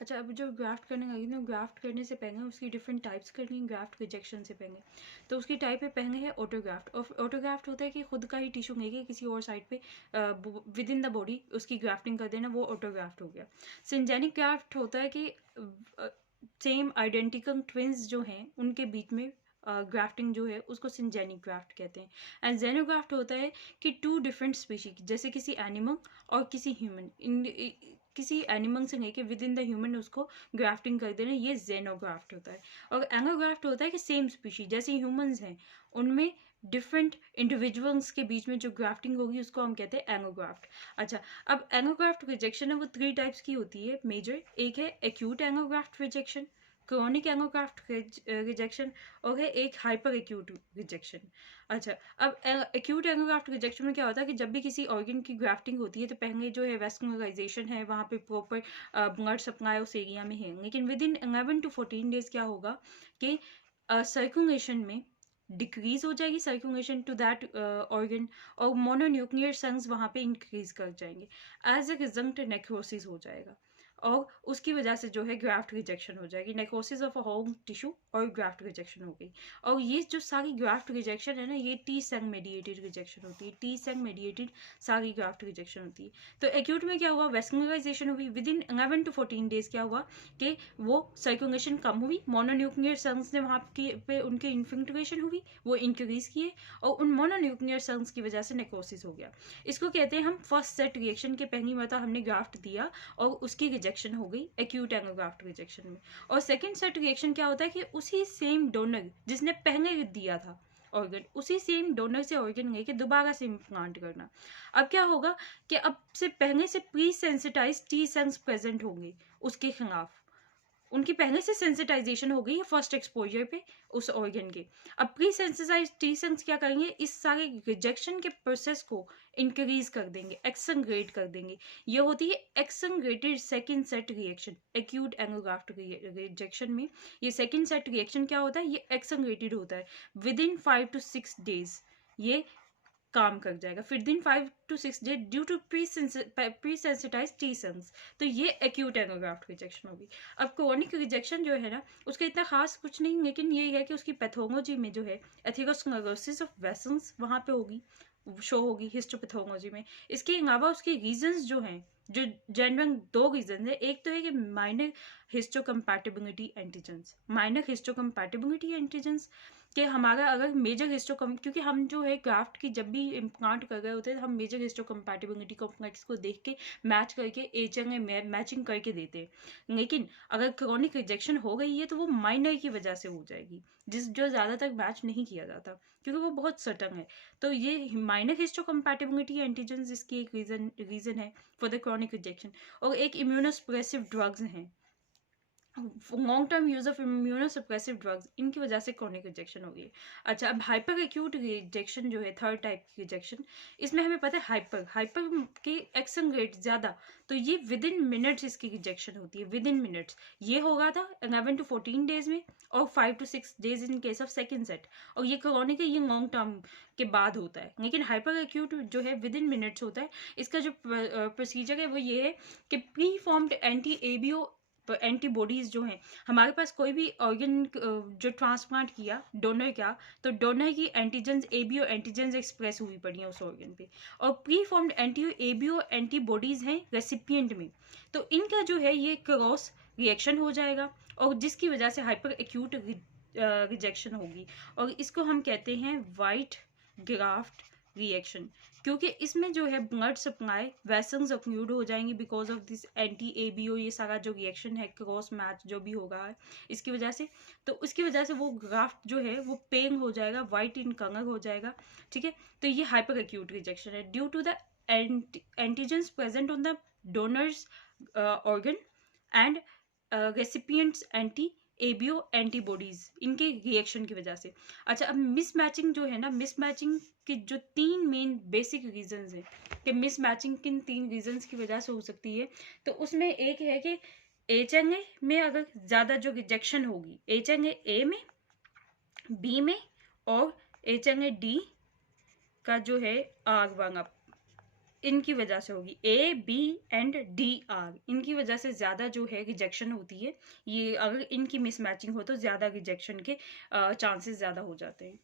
अच्छा, अब जो ग्राफ्ट करने लगी ना, ग्राफ्ट करने से पहले उसकी डिफरेंट टाइप्स करनी है ग्राफ्ट रिजेक्शन से पहले। तो उसकी टाइप है, पहले है ऑटोग्राफ्ट। और ऑटोग्राफ्ट होता है कि खुद का ही टिश्यू लेके किसी और साइड पे विद इन द बॉडी उसकी ग्राफ्टिंग कर देना, वो ऑटोग्राफ्ट हो गया। सिंजेनिक ग्राफ्ट होता है कि सेम आइडेंटिकल ट्विंस जो हैं उनके बीच में ग्राफ्टिंग जो है उसको सिंजेनिक ग्राफ्ट कहते हैं। एंड जेनोग्राफ्ट होता है कि टू डिफरेंट स्पीशीज, जैसे किसी एनिमल और किसी ह्यूमन, किसी एनिमल से लेके विद इन द ह्यूमन उसको ग्राफ्टिंग कर देना, ये जेनोग्राफ्ट होता है। और एंगोग्राफ्ट होता है कि सेम स्पीशीज जैसे ह्यूमंस हैं उनमें डिफरेंट इंडिविजुअल्स के बीच में जो ग्राफ्टिंग होगी उसको हम कहते हैं एंगोग्राफ्ट। अच्छा, अब एंगोग्राफ्ट रिजेक्शन है वो 3 टाइप्स की होती है मेजर। एक है acute allograft rejection, chronic एंगोग्राफ्ट rejection, और है एक हाइपर एक्यूट रिजेक्शन। अच्छा, अब एक्यूट एंगोग्राफ्ट रिजेक्शन में क्या होता है कि जब भी किसी ऑर्गन की ग्राफ्टिंग होती है तो पहले जो है वेस्कुलराइजेशन है, वहाँ पे प्रॉपर ब्लड सप्लाई उस एरिया में है, लेकिन विद इन 11 to 14 डेज क्या होगा कि सर्कुलेशन में डिक्रीज हो जाएगी, सर्कुलेशन टू दैट ऑर्गन, और मोनोन्यूक्लियर सेल्स वहाँ पे इंक्रीज कर जाएंगे। एज ए रिजल्ट नेक्रोसिस हो जाएगा, और उसकी वजह से जो है ग्राफ्ट रिजेक्शन हो जाएगी, necrosis of a whole tissue और ग्राफ्ट रिजेक्शन हो गई। और ये जो सारी ग्राफ्ट रिजेक्शन है ना, ये टी सेल मेडिएटेड रिजेक्शन होती है, टी सेल मेडिएटेड सारी ग्राफ्ट रिजेक्शन होती है। तो एक्यूट में क्या हुआ, वेस्कुलराइजेशन हुई, विद इन 11 to 14 डेज क्या हुआ कि वो सर्कुलेशन कम हुई, मोनोन्यूक्लियर सेल्स ने वहाँ पे उनके इन्फिल्ट्रेशन हुई, वो इंक्रीज किए, और उन मोनोन्यूक्लियर सेल्स की वजह से नेक्रोसिस हो गया। इसको कहते हैं हम फर्स्ट सेट रिएक्शन के पहली मतलब हमने ग्राफ्ट दिया और उसकी रिजेक्शन हो गई एक्यूट एंगोग्राफ्ट रिजेक्शन में। और सेकेंड सेट रिएक्शन क्या होता है कि उसी सेम डोनर जिसने पहले दिया था ऑर्गन, उसी सेम डोनर से ऑर्गन लेके दोबारा से इम्प्लांट करना। अब क्या होगा कि अब से पहले से pre sensitise T cells present होंगे उसके खिलाफ, उनकी पहले से सेंसिटाइजेशन हो गई है फर्स्ट एक्सपोजर पे उस ऑर्गन के। अब प्री सेंसिटाइज टी सेल्स क्या करेंगे, इस सारे रिजेक्शन के प्रोसेस को इंक्रीज कर देंगे, एक्संग्रेट कर देंगे। ये होती है accelerated second set reaction acute allograft rejection में। ये सेकंड सेट रिएक्शन क्या होता है, ये एक्संग्रेटेड होता है विद इन 5 to 6 डेज ये काम कर जाएगा, फिर दिन 5 to 6 day due to pre sensitise T cells. तो ये एक्यूट एंगोग्राफ्ट रिजेक्शन होगी। अब क्रोनिक रिजेक्शन जो है ना, उसका इतना खास कुछ नहीं, लेकिन ये है कि उसकी पैथोलॉजी में जो है एथेरोस्क्लेरोसिस ऑफ वेसल्स वहाँ पे होगी, शो होगी हिस्टोपैथोलॉजी में। इसके अलावा उसके रीजंस जो हैं, जो जनरल 2 रीजन है, एक तो है कि minor histocompatibility antigens, minor histocompatibility antigens कि हमारा अगर मेजर हिस्टोकम, क्योंकि हम जो है ग्राफ्ट की जब भी इम्प्लांट कर रहे होते हैं हम मेजर हिस्टोकम्पैटिबिलिटी कॉम्प्लेक्स को देख के मैच करके एचएनए मैचिंग करके देते हैं। लेकिन अगर क्रोनिक रिजेक्शन हो गई है तो वो माइनर की वजह से हो जाएगी, जो ज़्यादातर मैच नहीं किया जाता क्योंकि वो बहुत सटन है। तो ये माइनर हिस्टोकम्पैटिबिलिटी एंटीजेंस इसकी एक रीज़न है फॉर द क्रोनिक रिजेक्शन। और एक इम्यूनोसप्रेसिव ड्रग्स हैं, long term use of immunosuppressive drugs, इनकी वजह से क्रोनिक रिजेक्शन हो गई। अच्छा, अब हाइपर एक्यूट रिजेक्शन जो है थर्ड टाइप की रिजेक्शन, इसमें हमें पता है हाइपर के एक्शन रेट ज़्यादा, तो ये विद इन मिनट्स इसकी रिजेक्शन होती है, विद इन मिनट्स। ये होगा था 11 to 14 डेज में और 5 to 6 days in case of second set. और ये क्रोनिक है, ये लॉन्ग टर्म के बाद होता है, लेकिन हाइपर एक्यूट जो है विद इन मिनट्स होता है। इसका जो प्रोसीजर है वो ये है कि pre formed anti ABO antibodies जो हैं, हमारे पास कोई भी ऑर्गन जो ट्रांसप्लांट किया डोनर क्या, तो डोनर की एंटीजेंस एबीओ एंटीजेंस एक्सप्रेस हुई पड़ी है उस ऑर्गन पे, और pre formed anti ABO antibodies हैं रेसिपिएंट में। तो इनका जो है ये क्रॉस रिएक्शन हो जाएगा और जिसकी वजह से हाइपर एक्यूट रिजेक्शन होगी, और इसको हम कहते हैं वाइट ग्राफ्ट रिएक्शन, क्योंकि इसमें जो है ब्लड सप्लाई वेसल्स ऑक्लूड हो जाएंगी because of this anti ABO, ये सारा जो रिएक्शन है क्रॉस मैच जो भी होगा है इसकी वजह से। तो उसकी वजह से वो ग्राफ्ट जो है वो पेन हो जाएगा, वाइट इन कलर हो जाएगा, ठीक है। तो ये हाइपर एक्यूट रिजेक्शन है due to the antigens present on the donor's organ and recipient's anti ABO antibodies, इनके रिएक्शन की वजह से। अच्छा, अब मिसमैचिंग जो है ना, मिसमैचिंग के जो 3 मेन बेसिक रीजंस है कि मिसमैचिंग किन 3 रीजंस की वजह से हो सकती है, तो उसमें एक है कि एचएनए में अगर ज़्यादा जो रिजेक्शन होगी, एचएनए ए में, बी में, और एचएनए डी का जो है आर वन अप, इनकी वजह से होगी, A B and D R, इनकी वजह से ज़्यादा जो है रिजेक्शन होती है। ये अगर इनकी मिसमैचिंग हो तो ज़्यादा रिजेक्शन के चांसेस ज़्यादा हो जाते हैं।